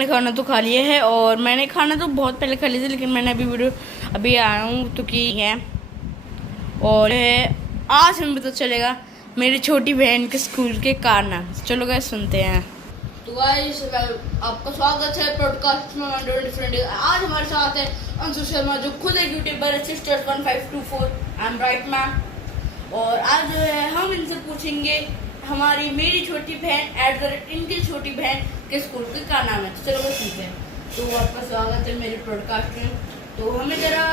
मैंने खाना तो खा लिया है और मैंने खाना तो बहुत पहले खा लिया था, लेकिन मैंने अभी आया हूँ तो की है। और आज हमें पता चलेगा मेरी छोटी बहन के स्कूल के कारनामे। चलो गाइस सुनते हैं। तो गाइस आपका स्वागत है पॉडकास्ट में डिफरेंट। आज हमारे साथ है अंशु शर्मा जो खुद एक यूट्यूबर है, Sister1524। I am right ma'am. और आज जो है हम इनसे पूछेंगे मेरी छोटी बहन इनकी छोटी बहन के स्कूल के कारनामे है। चलो वो सुनते हैं। तो आपका स्वागत है मेरे पॉडकास्ट में। तो हमें जरा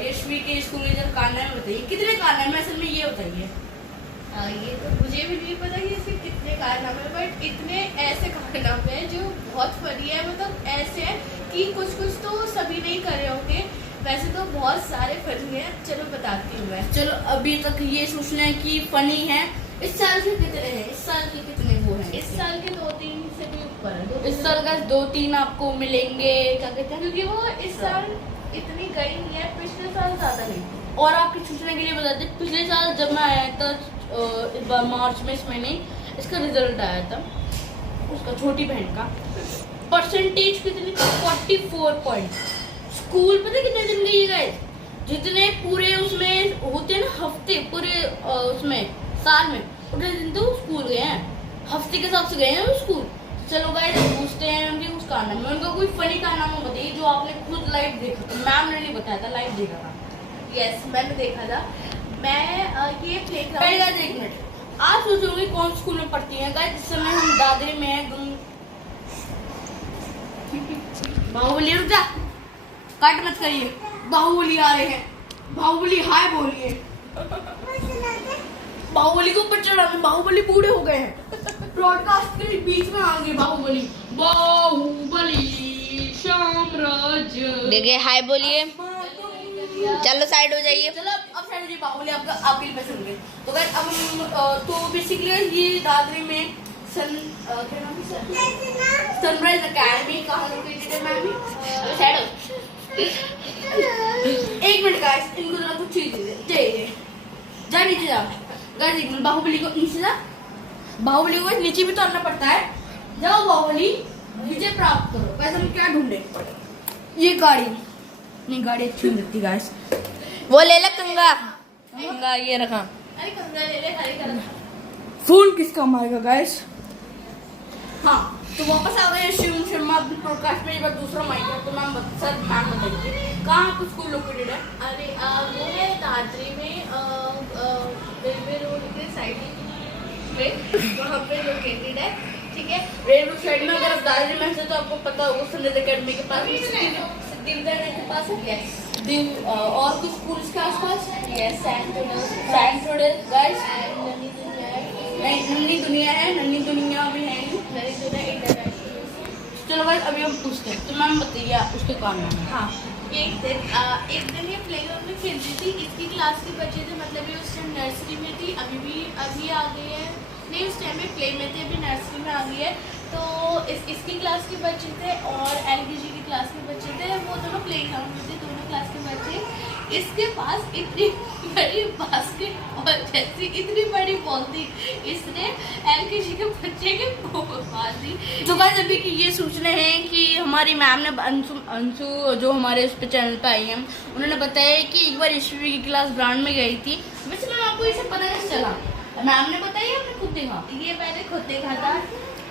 यशवी के स्कूल में जरा कारनामे बताइए, कितने कारनामे असल में ये बताइए। ये तो मुझे भी नहीं पता कि इसके कितने कारनामे, बट इतने ऐसे कारनामे हैं जो बहुत फनी है। मतलब ऐसे हैं कि कुछ तो सभी नहीं कर रहे होंगे, वैसे तो बहुत सारे फनी हैं। चलो बताती हूँ मैं। चलो अभी तक ये सोच लें कि फनी है। इस साल के कितने हैं? इस साल के कितने वो हैं? इस साल के 2-3 से भी ऊपर है। इस साल का 2-3 आपको मिलेंगे, क्या कहते हैं, क्योंकि वो इस साल इतनी गई नहीं है, पिछले साल ज्यादा गई थी। और आपकी सूचना के लिए बता दें, पिछले साल जब मैं आया था इस बार मार्च में, इस महीने इसका रिजल्ट आया था उसका, छोटी बहन का परसेंटेज कितनी, 44 पॉइंट। स्कूल पता कितने दिन गई है? जितने पूरे उसमें होते हैं ना हफ्ते, पूरे उसमें साल में उतने दिन तो स्कूल गए हैं, हफ्ते के हिसाब से गए हैं स्कूल। चलो गाइस पूछते हैं कि उस कारनामे में उनका कोई फनी कारनामा बताइए जो आपने खुद लाइव देखा था। मैम ने नहीं बताया था, लाइव देखा था। यस, मैंने देखा था। मैं ये प्लेग्राउंड एक मिनट, आप सोचोगे कौन स्कूल में पढ़ती हैं गाइस? जिस समय हम दादरी में हैं, बाहुबली, रुक जा, कट मत करिए, बाहुबली आ रहे हैं, बाहुबली हाय बोलिए। बाहुबली को ऊपर चढ़ा, बाहुबली बूढ़े हो गए हैं, ब्रॉडकास्ट के बीच में आ गए बाहुबली। बाहुबली साम्राज्य, देखिए हाय बोलिए, चलो साइड हो जाइए। चलो अब साइड हो जाइए, बाहुबली आपके लिए पसंद है। तो गाइस अब हम तो बेसिकली ये दादरी में सनराइज एकेडमी कहाँ लोकेटेड है मैम? एक मिनट गाइस, इनको जरा कुछ चीज दे जा, नीचे जा गाइस। एक मिनट, बाहुबली को नीचे जा, बाहुबली को नीचे भी तो आना पड़ता है। जाओ बाहुबली, विजय प्राप्त करो। वैसे हम क्या ढूंढे? ये गाड़ी नहीं, गाड़ी अच्छी नहीं लगती गाइस। वो ले ले कंगा ये रखा। अरे कंगा ले ले, खाली कर। फोन किसका मारेगा गाइस? हाँ तो वापस आ गए शिवम शर्मा अपने पॉडकास्ट में। एक बार दूसरा माइक है तो मैम बताइए कहाँ आपका स्कूल लोकेटेड है? अरे वो है दादरी में, रेलवे रोड के साइड में, वहाँ पे लोकेटेड है। ठीक है, रेलवे साइड में। अगर आप दादरी में से तो आपको पता होगा सनराइज एकेडमी के पास, सिद्धिविनायक के पास है। और कुछ स्कूल के आसपास साइंस रोड है गाइस। नन्ही दुनिया है, नन्ही दुनिया भी है। चलो भाई अभी हम पूछते हैं, तो मैम बताइए उसके कारनामे। हाँ, एक दिन ये प्लेग्राउंड में खेल रही थी। इसकी क्लास के बच्चे थे, मतलब ये उस टाइम नर्सरी में थी, अभी आ गई है, नहीं उस टाइम में प्ले में थे, अभी नर्सरी में आ गई है। तो इसकी क्लास के बच्चे थे और एलकेजी की क्लास के बच्चे थे, वो दोनों प्लेग्राउंड में थे, दोनों क्लास के बच्चे। इसके पास इतनी बड़ी बास्केट और जैसी इतनी बड़ी बॉल थी, इसने एलकेजी के बच्चे के मार दी। तो गाइस अभी की ये सूचना है कि हमारी मैम ने अंशु जो हमारे उस पे चैनल पे आई हैं, उन्होंने बताया कि एक बार ईश्वरी की क्लास ग्राउंड में गई थी। वैसे मैम आपको ये सब पता कैसे चला? मैम ने बताया आपने खुद देखा? ये मैंने खुद देखा था।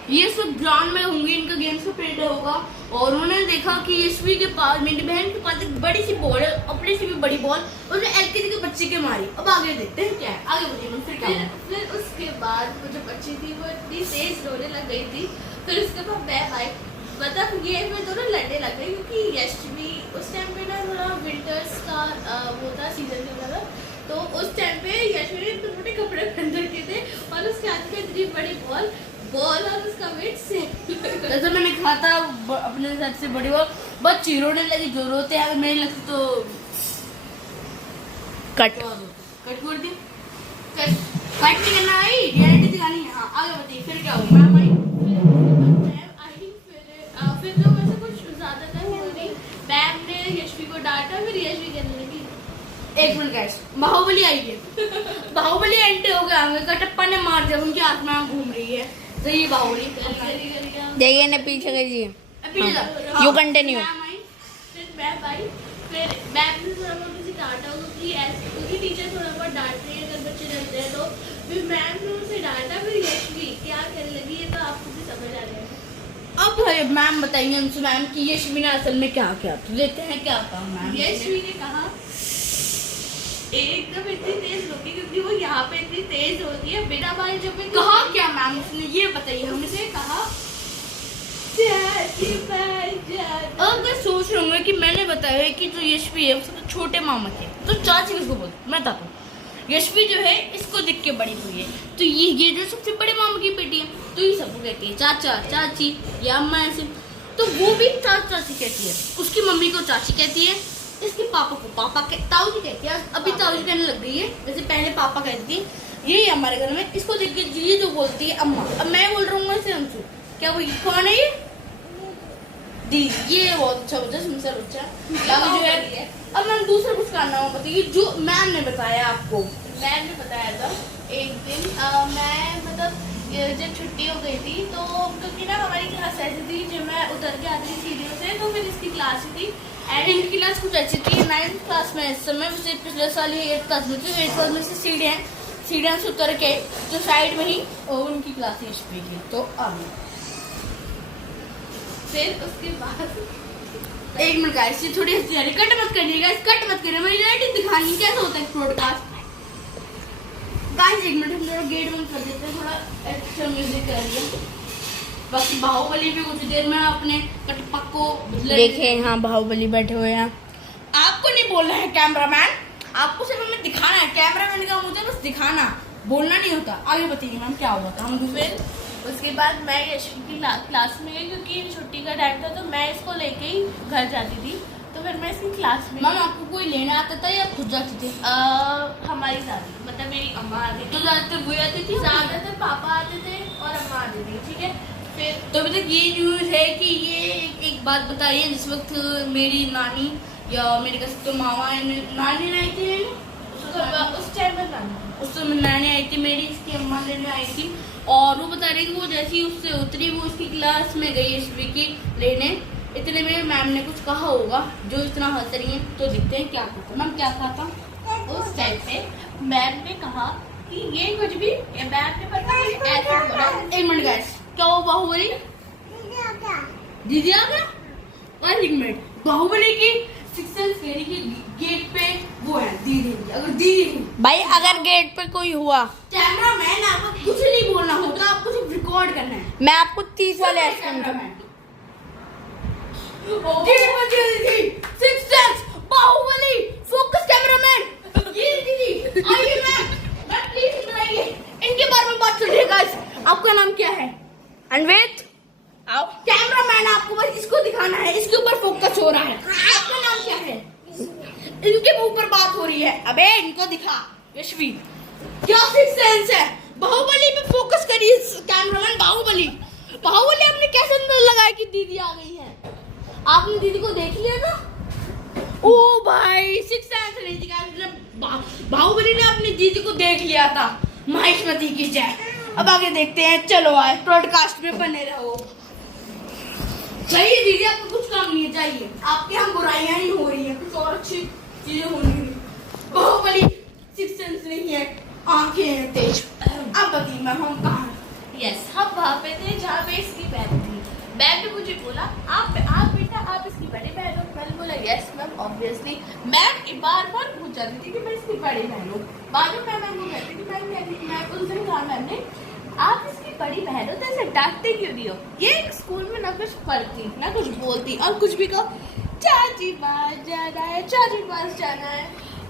ये सब ग्राउंड में होंगे, इनका गेम्स का पीरियड होगा, और उन्होंने देखा कि यशवी के पास, मेरी बहन के पास एक बड़ी सी बॉल है, अपने से भी बड़ी बॉल, उसने एलकेजी के बच्चे के मारी। अब आगे देखते हैं क्या है, आगे बताइए फिर क्या हुआ? फिर उसके बाद वो जो बच्ची थी वो इतनी तेज रोने लग गई थी। फिर उसके बाद मैं आई, मतलब ये मैं दोनों लड़ने लग गई, क्योंकि यशवी उस टाइम पे ना थोड़ा विंटर्स का वो था, सीजन चल रहा था। तो उस टाइम पे यशवी ने छोटे कपड़े पहन रखे थे और उसके हाथ में इतनी बड़ी बॉल और उसका वेट सेम। जैसे मैंने कहा था अपने साथ से बड़ी बॉल, बस चिरोने लगी, जो रोते हैं मेरे लगती तो कट कर दी। कट नहीं करना आई, रियलिटी दिखानी है। हाँ आगे बताइए फिर क्या हुआ? मैम आई, फिर तो वैसे कुछ ज्यादा नहीं हो रही। मैम ने यशवी को डांटा, फिर यशवी कहने लगी। एक मिनट गाइस, बाहुबली आई है, बाहुबली एंट्री हो गया, कटप्पा ने मार दिया, उनकी आत्मा घूम रही है। सही बाहुबली देखिए ने पीछे कीजिए। You continue. फिर मैम आई, फिर मैम ने थोड़ा बहुत उसे डांटा क्योंकि टीचर थोड़ा बहुत डांटते हैं अगर बच्चे डरते हैं तो। फिर मैम ने उसे डांटा, फिर यशवी क्या करने लगी ये तो आपको भी समझ आ जाएगा। अब मैम बताइए उनसे मैम कि यशवी ने असल में क्या किया, तो देखते हैं क्या कहा मैम। यशवी ने कहा एकदम इतनी तेज होती क्योंकि वो यहाँ पे इतनी तेज होती है बिना बाल जब कहा क्या मैम उसने, ये बताइए हमें। हमसे कहा चाची अब मैं सोच रहा हूँ कि मैंने बताया कि जो यशवी है उससे तो छोटे मामा थे, तो चाची किसको बोलते, मैं बताता हूँ। यशवी जो है इसको देख के बड़ी हुई है, तो ये जो सबसे बड़े मामा की बेटी है, तो ये सबको कहती है चाचा चाची या अम्मा ऐसे, तो वो भी चाचा चाची कहती है। उसकी मम्मी को चाची कहती है, इसके पापा को पापा ताऊ जी कहती है। अभी ताऊ जी कहने लग गई है, जैसे पहले पापा कहती थी। यही हमारे घर में इसको देख के ये जो बोलती है अम्मा। अब मैं बोल रहा हूँ इसे अंशु, क्या वो कौन है ये दी, ये बहुत अच्छा बच्चा, सिंसियर बच्चा जो है। अब मैंने दूसरा कुछ करना हो बताइए जो मैम ने बताया आपको। मैम ने बताया था एक दिन मैं मतलब जब छुट्टी हो गई थी तो क्योंकि ना हमारी क्लास ऐसी थी जब मैं उतर के आती थी सीढ़ियों से, तो फिर इसकी क्लास ही थी एंड इनकी क्लास कुछ अच्छी थी। 9th क्लास में इस समय से पिछले साल ही 8th क्लास में थी। 8th क्लास में से सीढ़ियाँ से उतर के जो साइड में ही और उनकी क्लास ही एचपी की, तो अब फिर उसके बाद एक मिनट गाइस, ये थोड़ी हंसी आ रही, कट मत करिएगा, कट मत करिए, मेरी लाइट दिखानी कैसे होता है ब्रॉडकास्ट। गाइस एक मिनट हम थोड़ा गेट बंद कर देते हैं, थोड़ा एक्स्ट्रा म्यूजिक कर रही है। बाकी बाहुबली भी कुछ देर में अपने कटपक को देखिए हाँ बाहुबली बैठे हुए हैं। आपको नहीं बोलना है कैमरामैन, आपको सिर्फ हमें दिखाना है। कैमरामैन का मुझे बस दिखाना, बोलना नहीं होता। आगे बताइए मैम क्या हुआ था। हम फिर उसके बाद मैं यशवी की क्लास में गई क्योंकि छुट्टी का टाइम था, तो मैं इसको लेके ही घर जाती थी। तो फिर मैं इसकी क्लास में मैम आपको कोई लेने आता था या खुद जाती थी? हमारी दादी मतलब मेरी अम्मा आती तो थी, ज्यादातर वो आती थी, ज्यादातर पापा आते थे और अम्मा आती थी। ठीक है, फिर तो अभी तक ये न्यूज है कि ये एक बात बताइए, जिस वक्त मेरी नानी या मेरी कह सकते मामा नानी आई थी, उस टाइम पर नानी उस समय नानी आई थी मेरी, इसकी अम्मा लेने आई थी। और वो बता रही कि वो जैसे ही उससे उतरी वो उसकी क्लास में गई यशवी की लेने, इतने में मैम ने कुछ कहा होगा जो इतना हंस रही है। तो देखते हैं क्या कहता। मैम क्या कहा था उस टाइम पे? मैम ने कहा कि ये कुछ भी मैम ने पता नहीं ऐसे बोला। एक मिनट गाइस, क्या वो बाहुबली दीदी आ गया? और एक मिनट, बाहुबली की 6th सेंस फेरी की गेट पे वो है दीदी। अगर दीदी भाई अगर गेट पे कोई हुआ, कैमरामैन आपको कुछ नहीं बोलना होता, आपको सिर्फ रिकॉर्ड करना है। मैं आपको 30 वाले ice cream cameraman six sense Baahubali focus cameraman ये दीदी आइए मैम प्लीज बनाइए, इनके बारे में बात करिए। गाइस आपका नाम क्या है? अनवेद आओ कैमरामैन, आपको बस इसको दिखाना है, इसके ऊपर फोकस हो रहा है। आपका नाम क्या है? इनके ऊपर बात हो रही है। अबे इनको दिखा यशवी, क्या सिक्स सेंस है? बाहुबली पे फोकस करिए कैमरामैन। बाहुबली आपने कैसे अंदर लगाया कि दीदी आ गई है? आपने दीदी को देख लिया था? ओ भाई सिक्स सेंस नहीं दिखा, बाहुबली ने अपनी दीदी को देख लिया था। महिष्मती की जय। अब आगे देखते हैं, चलो आए ब्रॉडकास्ट में बने रहो। चाहिए दीदी, आपको कुछ काम नहीं है, चाहिए आपके यहाँ बुराइयां ही हो रही है, कुछ और अच्छी चीजें होनी है। बाहुबली सिक्स सेंस नहीं है, आंखें हैं तेज। अब बताइए मैम हम कहाँ? यस, हम वहाँ पे थे जहाँ पे इसकी बहन थी। मैम ने मुझे बोला आप बेटा आप इसकी बड़ी बहन हो। मैंने बोला यस मैम ऑब्वियसली। मैम बार पूछ जाती थी कि मैं इसकी बड़ी बहन हूँ। बाद में मैम को कहती थी मैं उस दिन कहा मैम ने आप इसकी बड़ी बहन हो तो ऐसे डांटते क्यों नहीं हो? ये स्कूल में ना कुछ पढ़ती ना कुछ बोलती और कुछ भी कहो चाची पास जाना है, चाची पास जाना है।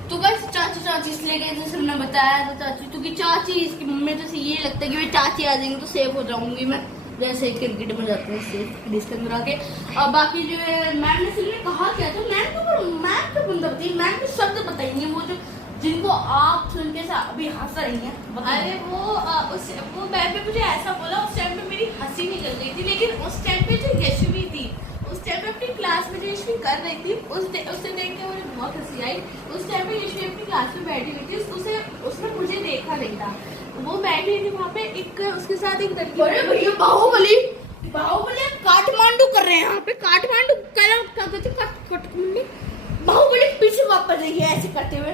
तो बस चाची इसलिए गए जैसे हमने बताया था चाची, क्योंकि चाची इसकी मम्मी जैसे ये लगता है कि मैं चाची आ जाएंगे तो सेफ हो जाऊंगी मैं, जैसे क्रिकेट में जाते हैं सेफ इसके अंदर आके। और बाकी जो है मैम ने सिर्फ कहा क्या था, मैम को बंदा बताइए, मैम को शब्द बताइए वो जो जिनको आप सुन के अभी हंस रही हैं। अरे वो मैम ने मुझे ऐसा बोला, उस टाइम पे मेरी हंसी निकल गई थी। लेकिन उस टाइम पे जो यशवी थी, उस टाइम पे अपनी क्लास में जो यशवी कर रही थी उसे देख के मुझे बहुत हंसी आई। उस टाइम पे यशवी अपनी क्लास में बैठी हुई थी, उसने मुझे देखा नहीं था। वो बैठी थी वहाँ पे, एक उसके साथ एक लड़की। अरे भैया बाहुबली काठमांडू कर रहे हैं यहाँ पे, काठमांडू क्या कहते हैं, काठमांडू। बाहुबली पीछे वापस देखिए ऐसे करते हुए।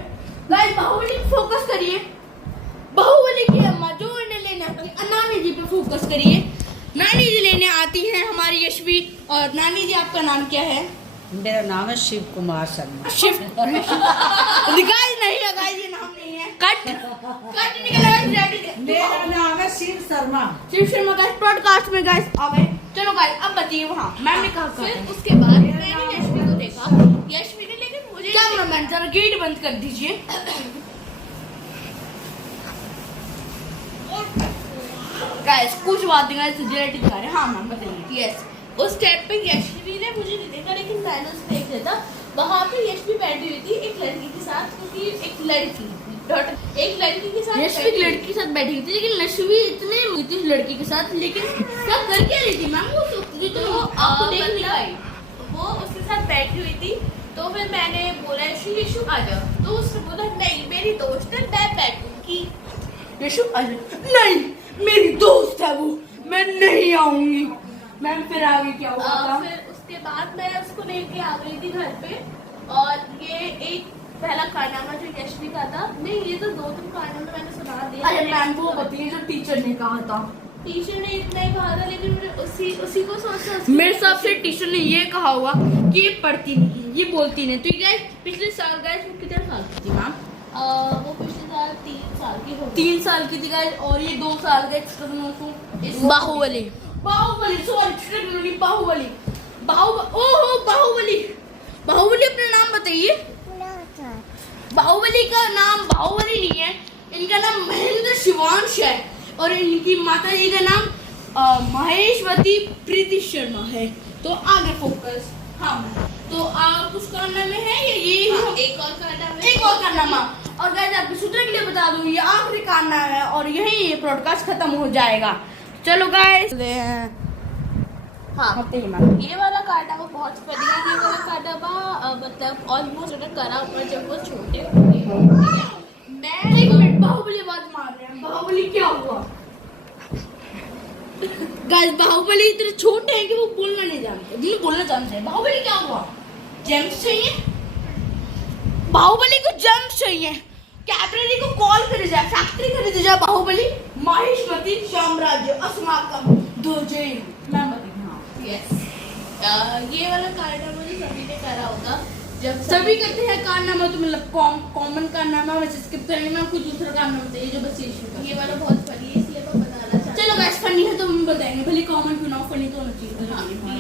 गाइस बाहुबली फोकस करिए, बाहुबली की अम्मा जो इन्हें लेने आती है नानी जी पे फोकस करिए। नानी जी लेने आती है हमारी यशवी। और नानी जी आपका नाम क्या है? मेरा नाम है शिव कुमार शर्मा। शिव गाइस नहीं है, गाइस ये नाम नहीं है, कट निकला है। मेरा नाम है शिव शर्मा। शिव शर्मा गाइस पॉडकास्ट में गाइस आ गए। चलो गाइस अब बताइए वहाँ मैम ने कहा फिर उसके बाद मैंने यशवी को देखा, यशवी ने, लेकिन मुझे कैमरामैन जरा गेट बंद कर दीजिए। गाइस कुछ बात नहीं, गाइस रियलिटी दिखा रहे हैं। हाँ मैम बताइए। यस, उस टाइम पे यशवी ने मुझे नहीं देखा, लेकिन मैंने उसे देख लिया था। वहाँ पे यशवी बैठी हुई थी एक लड़की के साथ, क्योंकि एक लड़की के साथ यशवी एक लड़की के साथ बैठी हुई थी, लेकिन यशवी इतने इस लड़की के साथ, लेकिन क्या कर क्या रही थी मैम? वो तो आपको देख नहीं पाई। वो उसके साथ बैठी हुई थी। तो फिर मैंने बोला यशु आ जाओ, तो उसने बोला नहीं मेरी दोस्त है, मैं बैठूंगी। यशु नहीं मेरी दोस्त है वो, मैं नहीं आऊंगी। मैम फिर आगे क्या हुआ था? फिर उसके बाद मैं उसको लेके आ गई थी घर पे, और ये एक पहला कारनामा जो यशवी का था, नहीं ये तो 2-3 कारनामे मैंने सुना दिया। अरे मैम वो बताइए जो टीचर ने कहा था। टीचर ने इतना ही कहा था, लेकिन मुझे उसी को सोचता। मेरे हिसाब से टीचर ने ये कहा होगा कि ये पढ़ती नहीं, ये बोलती नहीं। तो ये पिछले साल गाइस वो कितने साल की थी मैम? वो पिछले साल 3 साल की हो 3 साल की थी गाइस, और ये 2 साल का एक्स्ट्रा बाहुबली सॉरी बाहुबली बाहुबली अपना नाम बताइए। बाहुबली का नाम बाहुबली नहीं है, इनका नाम महेंद्र शिवांश है, और इनकी माता जी का नाम महेशवती प्रीति शर्मा है। तो आगे फोकस। हाँ तो कुछ कारनामे हैं या ये एक और कारनामा, एक और कारनामा। और गाइस आपके सूत्र के लिए बता दूं ये आखिरी कारनामा है, और यही ये ब्रॉडकास्ट खत्म हो जाएगा। चलो गाइस हाँ ये वाला कारनामा बहुत बढ़िया। ये वाला कारनामा मतलब ऑलमोस्ट करा हुआ जब वो छोटे होंगे। मैं एक मिनट, बाहुबली आवाज मार रहे हैं। बाहुबली क्या हुआ? गाइस बाहुबली इतने छोटे हैं कि वो बोलना नहीं जानते, नहीं बोलना जानते हैं। बाहुबली क्या हुआ? जेम्स चाहिए, बाहुबली को जेम्स चाहिए। कैबरेरी को कॉल करी जाए, फैक्ट्री खरीदी जाए। बाहुबली माहेश्वती साम्राज्य अस्माकम 2 जय मैम बताइए। यस ये वाला कारनामा जो सभी ने करा होगा, जब सभी करते हैं कारनामा, तो मतलब कॉमन कारनामा वैसे स्किप करेंगे ना, कोई दूसरा कारनामा बताइए जो बस ये वाला बहुत फनी है, इसलिए मैं बताना चाहती चलो गाइस फनी है तो हम बताएंगे, भले कॉमन क्यों ना हो, फनी तो होना चाहिए। हूँ।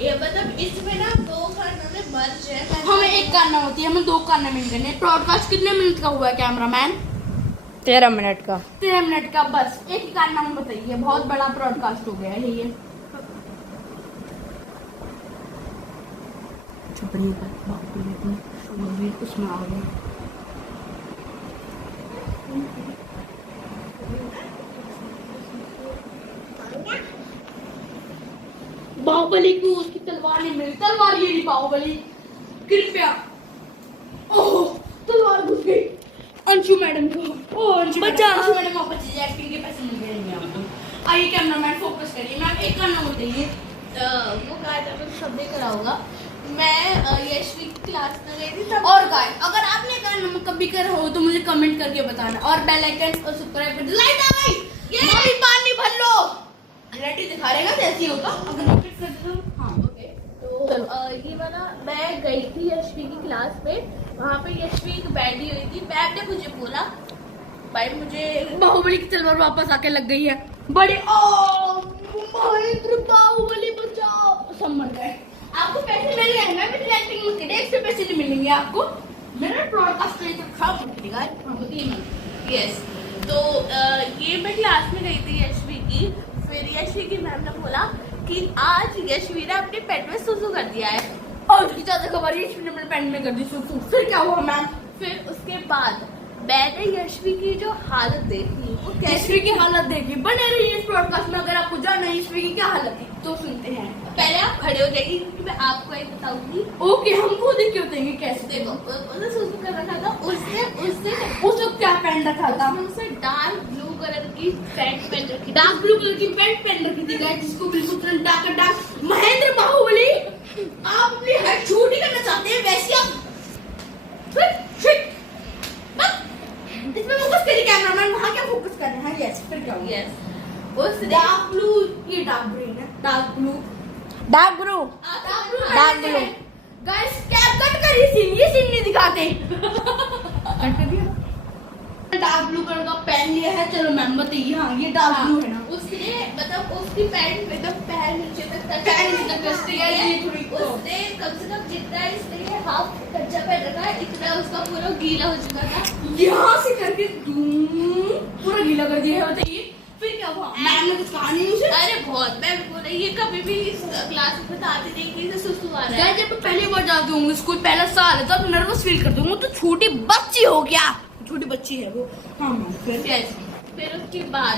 ये मतलब इसमें ना 2 कारनामे मर्ज है। हमें एक कारनामा होती है, हमें 2 कारनामे करने। ब्रॉडकास्ट कितने मिनट का हुआ है कैमरामैन? 13 मिनट का। 13 मिनट का, बस एक ही कारनामा बताइए, बहुत बड़ा ब्रॉडकास्ट हो गया है ये। उसमें आ गया बाहुबली को उसकी तलवार नहीं मिली, तलवार ये नहीं बाहुबली, कृपया। ओह तलवार घुस गई अंशु मैडम को। ओह अंशु मैडम आप बच जाए, एक्टिंग के पैसे मिल जाएंगे आपको। आइए कैमरामैन फोकस करिए। मैम एक करना बताइए। वो कारनामा तो सबने करा होगा। मैं यशवी की क्लास में गई थी तब। और गाइस अगर आपने कारनामा कभी करा हो तो मुझे कमेंट करके बताना, और बेल आइकन और सब्सक्राइब कर। लाइट आ गई, ये पानी भर लो। रेडी दिखा रहेगा जैसे होगा, अगर रिपीट कर दो। हाँ ओके तो ये वाला मैं गई थी यशवी की क्लास में, वहाँ पे यशवी बैठी हुई थी। मैम ने मुझे बोला भाई मुझे बाहुबली की तलवार वापस आके लग गई है। बड़ी महेंद्र बाहुबली बचाओ, सब मर गए। आपको पैसे मिल गए ना, मेरी एक्टिंग मत करिए, एक्स्ट्रा पैसे नहीं मिलेंगे आपको। मेरा ब्रॉडकास्ट नहीं तो खराब हो जाएगा। हाँ बताइए। यस तो ये मैं क्लास में गई थी यशवी की। फिर यशवी की मैम ने बोला कि आज यशवी ने अपने पेट में सुसु कर दिया है। और उसकी ज्यादा खबर यशवी ने अपने पेन में कर दी सुसु। फिर क्या हुआ मैम? फिर उसके बाद मैंने यशवी की जो हालत देखी, वो यशवी की हालत देखी। बने रहिए इस ब्रॉडकास्ट में, अगर आपको जानना है यशवी की क्या हालत थी तो सुनते हैं। पहले आप खड़े हो जाइए क्योंकि मैं आपको एक बताऊंगी। ओके हम खुद ही क्यों देंगे कैसे? देखो उसने सुसु कर रखा था, उसने उसको क्या पहन रखा था? उसने डार्क ब्लू कलर की पैंट पहन रखी, डार्क ब्लू कलर की पैंट पहन रखी थी गाइस, जिसको बिल्कुल डार्क महेंद्र बाहुबली। आप अपनी हाइट छोटी करना चाहते हैं, वैसे आप इसमें फोकस करिए कैमरामैन, वहां क्या फोकस कर रहे हैं? यस, फिर क्या हुआ? यस उस डार्क ब्लू, ये डार्क ग्रीन है, dark blue dark blue Dark blue। Guys cap cut करिए, सीन ये सीन नहीं दिखाते। कट कर दिया। डार्क ब्लू कलर का पहन लिया है, चलो मैम बताइए। हाँ ये डार्क ब्लू है ना, उसने मतलब उसकी पैंट एकदम पैर नीचे तक पैर नीचे तक कसती है, ये थोड़ी उसने कम से कम जितना इसने हाफ कच्चा पहन रखा है इतना उसका पूरा गीला हो चुका था। यहाँ से करके पूरा गीला कर दिया है। बताइए फिर क्या हुआ? मैम ने कुछ कहा नहीं उसे? अरे बहुत मैं बोल रही, ये कभी भी क्लास में बताती नहीं कि इसे सुसु आ रहा है। गाइस जब मैं पहली बार जाती हूँ स्कूल, पहला साल है, तब नर्वस फील करती हूँ। तो छोटी बच्ची हो क्या? छोटी बच्ची है वो। हाँ मैम फिर उसके बाद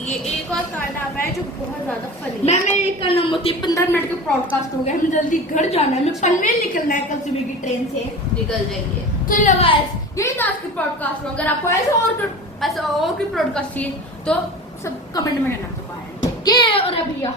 ये एक और कार्ड आता है जो बहुत ज्यादा फनी। मैम एक का नाम होती है 15 मिनट का ब्रॉडकास्ट हो गया, हमें जल्दी घर जाना है, हमें पनवेल निकलना है कल सुबह की ट्रेन से। निकल जाएंगे। तो गाइस यही था आज की ब्रॉडकास्ट। अगर आपको ऐसा और कोई ब्रॉडकास्ट चाहिए तो सब कमेंट में कहना। तो बाय। और भैया